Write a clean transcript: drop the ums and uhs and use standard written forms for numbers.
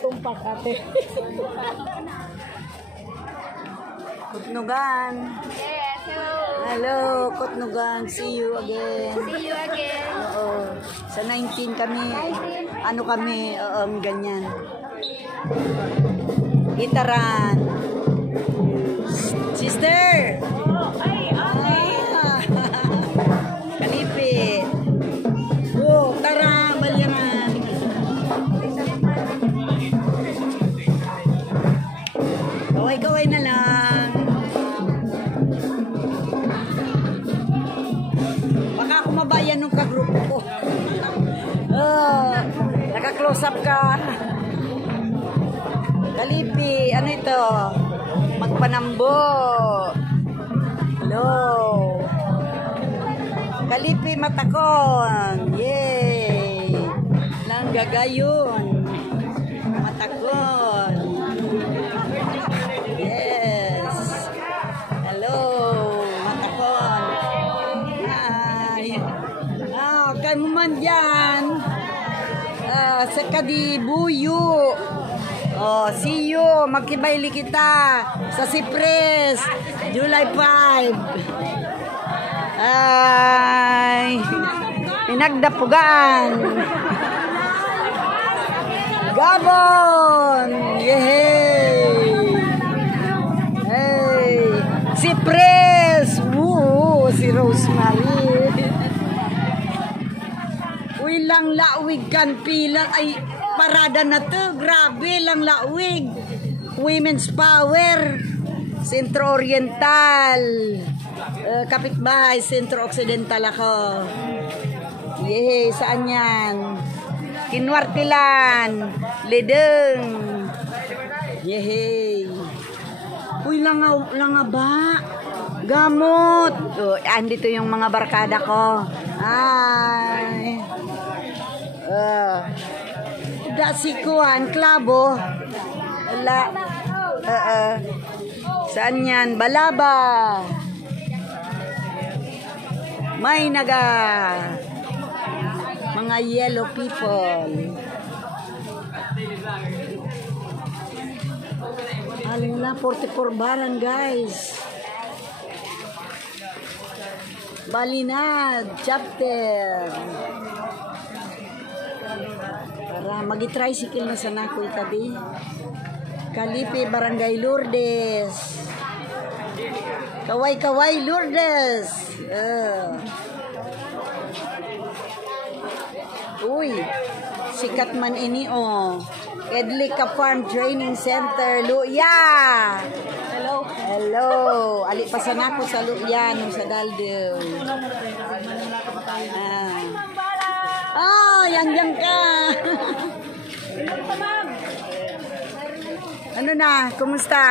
Tumpak ate. Kutnugan. Yes, hello. Hello, Kutnugan. See you again. See you again. Oo. Sa 19 kami. 19? Ano kami? Ganyan. Gitaran. Sister! Ay, okay. Kalipit. Oh, tara, balyaran. Kaway-kaway na lang. Baka kumabayan nung kagrupo ko. Naka-close up ka. Kalipi, ano ito? Magpanambo. Hello. Kalipi matakon. Yay. Lang gagayon. Matakon. Yes. Hello. Matakon. Hi. Kayo mo man dyan. Sa Kadibuyo. See you. Magkibayli kita sa Cypress. July 5. Ay. Pinagdapugan. Gabon. Yehey. Hey. Cypress. Si Rosemary. Uy, lang lawig kan pilang. Ay, parada na to. Grabe, lang lawig. Women's Power. Sentro Oriental. Kapitbahay, Sentro Occidental ako. Yehey, saan yan? Kinwartilan. Ledeng. Yehey. Uy, langa ba? Gamot. Andito yung mga barkada ko. Ay. Dasikuan, klabo. Wala. Saan yan? Balaba. May naga. Mga yellow people. Aling na, 44 barangays. Balinad, chapter. Para magi-tricycle na sana ko itabi. Kalipi, Barangay Lourdes. Kaway-kaway, Lourdes. Uy, sikat man ini Edlica Farm Training Center, Luya. Hello. Hello. Ali pa sana ko sa Luya nung sa Daldo. Yang ka. Ano na? Kumusta?